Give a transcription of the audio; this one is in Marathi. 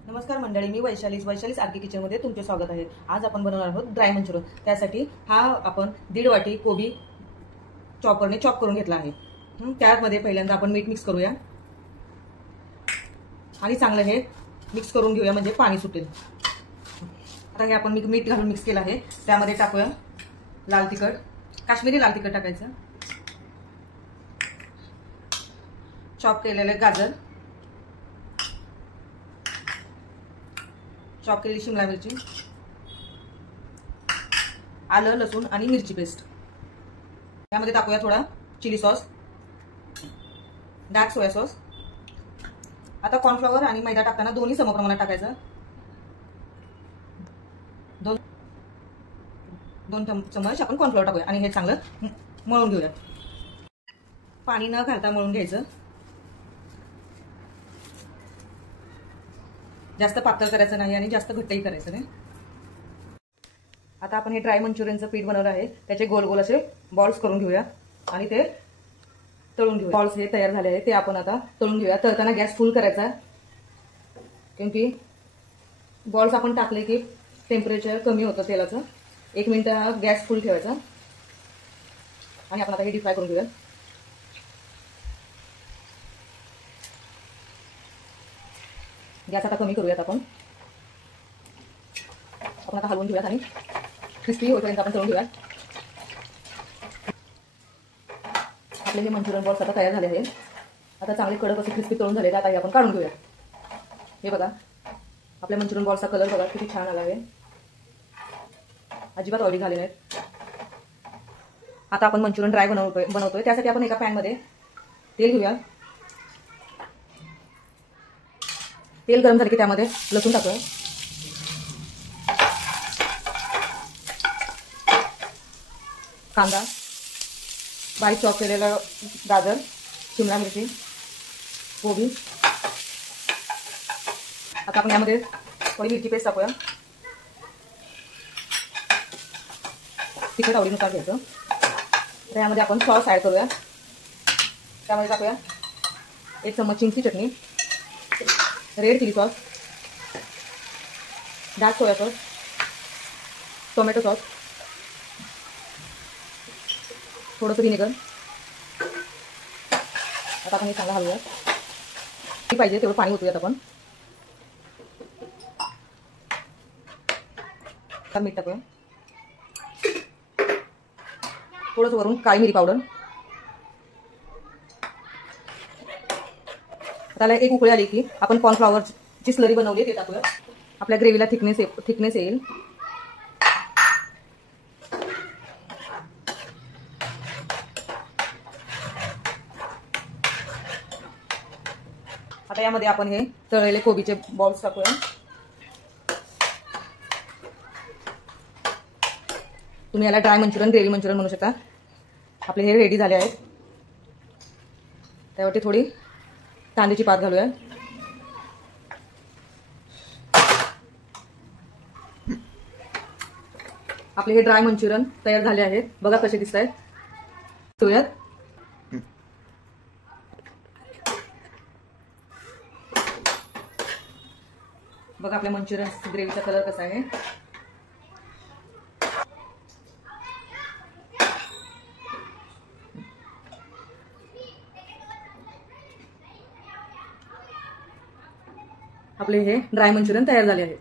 नमस्कार मंडळी, मी वैशालीस आरके किचनमध्ये तुमचे स्वागत आहे। आज आपण बनवणार आहोत ड्राय मंचुरियन। त्यासाठी हा आपण 1.5 वाटी कोबी चॉपरने चॉप करून घेतला आहे। त्यामध्ये पहिल्यांदा आपण मीठ मिक्स करूया आणि चांगलं हे मिक्स करून घेऊया, म्हणजे पाणी सुटेल। आता हे आपण मीठ घालून मिक्स केलं आहे। त्यामध्ये टाकूया लाल तिखट, काश्मीरी लाल तिखट टाकायचं, चॉप केलेले गाजर, चॉप केलेली शिमला मिरची, आलं लसूण आणि मिरची पेस्ट। यामध्ये टाकूया थोडा चिली सॉस, डार्क सोया सॉस। आता कॉर्नफ्लॉवर आणि मैदा टाकताना दोन्ही समप्रमाणात टाकायचं। दोन चमच आपण कॉर्नफ्लॉवर टाकूया आणि हे चांगलं मळून घेऊया। पाणी न घालता मळून घ्यायचं, जास्त पातळ करायचं नाही आणि जास्त घट्टही करायचं नाही। आता आपण हे ड्राय मंचुरियनचं पीठ बनवलं आहे, त्याचे गोल गोल असे बॉल्स करून घेऊया आणि ते तळून घेऊया। बॉल्स हे तयार झाले आहेत, ते आपण आता तळून घेऊया। तळताना गॅस फुल करायचा, क्योंकि बॉल्स आपण टाकले की टेम्परेचर कमी होतं तेलाचं। 1 मिनिट गॅस फुल ठेवायचा आणि आपण आता हे डीप फ्राय करून घेऊया। गॅस आता कमी करूयात आपण आता हलवून घेऊयात आणि क्रिस्पी होईपर्यंत आपण तळून घेऊयात। आपले हे मंचुरियन बॉल्स आता तयार झाले आहेत। आता चांगले कडक असे क्रिस्पी तळून झाले, आता हे आपण काढून घेऊया। हे बघा, आपल्या मंचुरियन बॉल्सचा कलर बघा किती छान आला आहे, अजिबात ऑइली झाले नाहीत। आता आपण मंचुरियन ड्राय बनवतोय त्यासाठी आपण एका पॅन मध्ये तेल घेऊया। तेल गरम झाले की त्यामध्ये लसूण टाकूया, कांदा, बारीक चॉप केलेलं गाजर, शिमला मिरची, कोबी। आता आपण यामध्ये थोडी मिरची पेस्ट टाकूया, तिखट आवडीनुसार घ्यायचं। त्यामध्ये आपण सॉस ऍड करूया, त्यामध्ये टाकूया 1 चम्मच चिंचची चटणी, रेड चिली सॉस, डार्क सोया सॉस, टोमॅटो सॉस, थोडंसं विनेगर। आता आपण हे चांगलं हलवूया, पाहिजे तेवढं पाणी ओतूयात आपण। मीठ टाकूया, थोडंसं वरून काळी मिरी पावडर। त्याला एक उकळी आली की आपण कॉर्नफ्लॉवरची स्लरी बनवली ते टाकूया, आपल्या ग्रेव्हीला थिकनेस येईल। आता यामध्ये आपण हे तळलेले कोबीचे बॉल्स टाकूया। तुम्ही याला ड्राय मंचुरियन, ग्रेव्ही मंचुरियन म्हणू शकता। आपले हे रेडी झाले आहेत। त्यावरती थोडी कांद्याची पात घालूया। आपले हे ड्राय मंचुरियन तयार झाले आहेत, बघा कसे दिसत आहेत। ठेवूयात। बघा आपल्या मंचुरियन ग्रेव्हीचा कलर कसा आहे। आपले हे ड्राय मंचुरियन तयार झाले आहे।